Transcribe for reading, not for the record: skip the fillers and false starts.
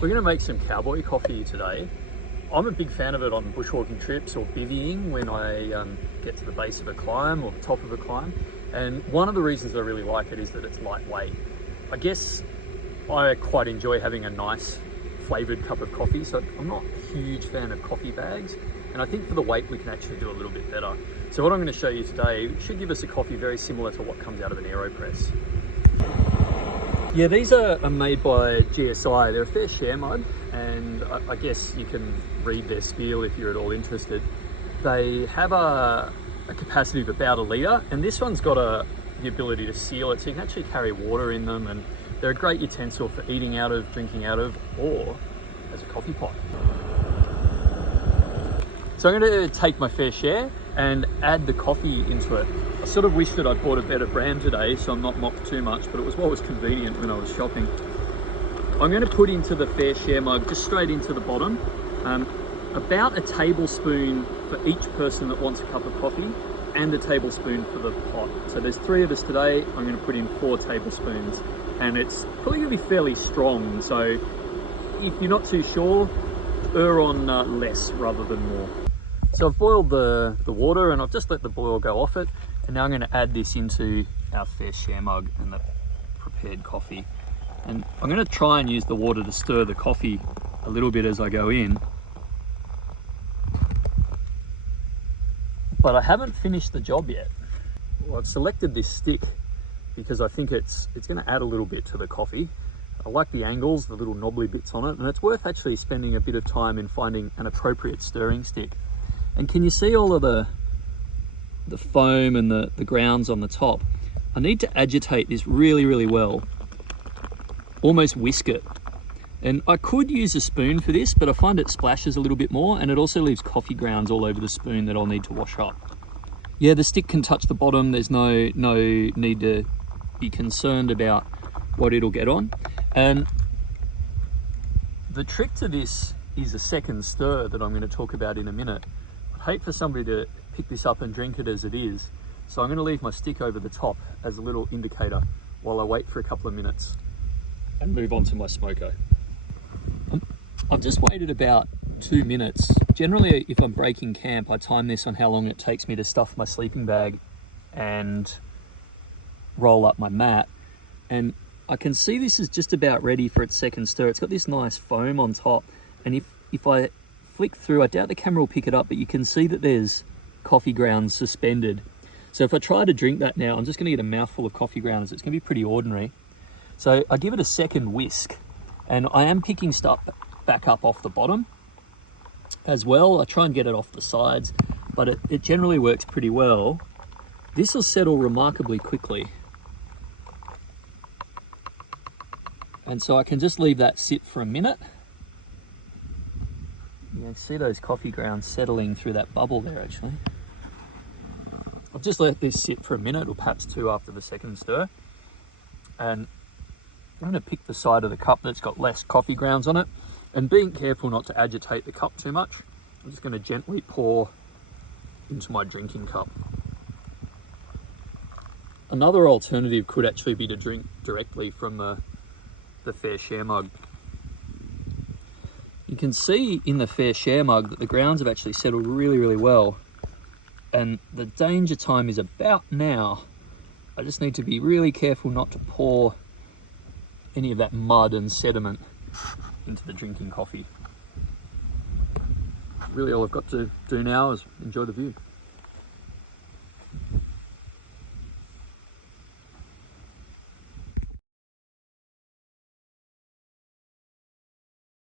We're going to make some Cowboy coffee today. I'm a big fan of it on bushwalking trips or bivvying when I get to the base of a climb or the top of a climb. And one of the reasons I really like it is that it's lightweight. I guess I quite enjoy having a nice flavoured cup of coffee, so I'm not a huge fan of coffee bags. And I think for the weight we can actually do a little bit better. So what I'm going to show you today should give us a coffee very similar to what comes out of an AeroPress. Yeah, these are made by GSI. They're a fair share mug, and I guess you can read their spiel if you're at all interested. They have a capacity of about 1 litre, and this one's got the ability to seal it, so you can actually carry water in them, and they're a great utensil for eating out of, drinking out of, or as a coffee pot. So I'm going to take my fair share and add the coffee into it. I sort of wish that I'd bought a better brand today, so I'm not mocked too much, but it was what was convenient when I was shopping. I'm going to put into the fair share mug, just straight into the bottom, about a tablespoon for each person that wants a cup of coffee, and a tablespoon for the pot. So there's 3 of us today. I'm going to put in 4 tablespoons, and it's probably going to be fairly strong. So if you're not too sure, err on less rather than more. So I've boiled the water, and I've just let the boil go off it. And now I'm going to add this into our fair share mug and the prepared coffee. And I'm going to try and use the water to stir the coffee a little bit as I go in. But I haven't finished the job yet. Well, I've selected this stick because I think it's going to add a little bit to the coffee. I like the angles, the little knobbly bits on it, and it's worth actually spending a bit of time in finding an appropriate stirring stick. And can you see all of the foam and the grounds on the top? I need to agitate this really, really well, almost whisk it. And I could use a spoon for this, but I find it splashes a little bit more, and it also leaves coffee grounds all over the spoon that I'll need to wash up. Yeah, the stick can touch the bottom. There's no need to be concerned about what it'll get on. And the trick to this is a second stir that I'm going to talk about in a minute. I'd hate for somebody to pick this up and drink it as it is, so I'm going to leave my stick over the top as a little indicator while I wait for a couple of minutes and move on to my smoko. I've just waited about 2 minutes. Generally, if I'm breaking camp, I time this on how long it takes me to stuff my sleeping bag and roll up my mat. And I can see this is just about ready for its second stir. It's got this nice foam on top. And if I flick through, I doubt the camera will pick it up, but you can see that there's coffee grounds suspended. So if I try to drink that now, I'm just going to get a mouthful of coffee grounds. It's going to be pretty ordinary. So I give it a second whisk, and I am picking stuff back up off the bottom as well. I try and get it off the sides, but it generally works pretty well. This will settle remarkably quickly. And so I can just leave that sit for a minute. You can see those coffee grounds settling through that bubble there actually. I've just let this sit for a minute, or perhaps 2 after the second stir. And I'm going to pick the side of the cup that's got less coffee grounds on it, and being careful not to agitate the cup too much, I'm just going to gently pour into my drinking cup. Another alternative could actually be to drink directly from the fair share mug. You can see in the fair share mug that the grounds have actually settled really, really well, and the danger time is about now. I just need to be really careful not to pour any of that mud and sediment into the drinking coffee. Really all I've got to do now is enjoy the view.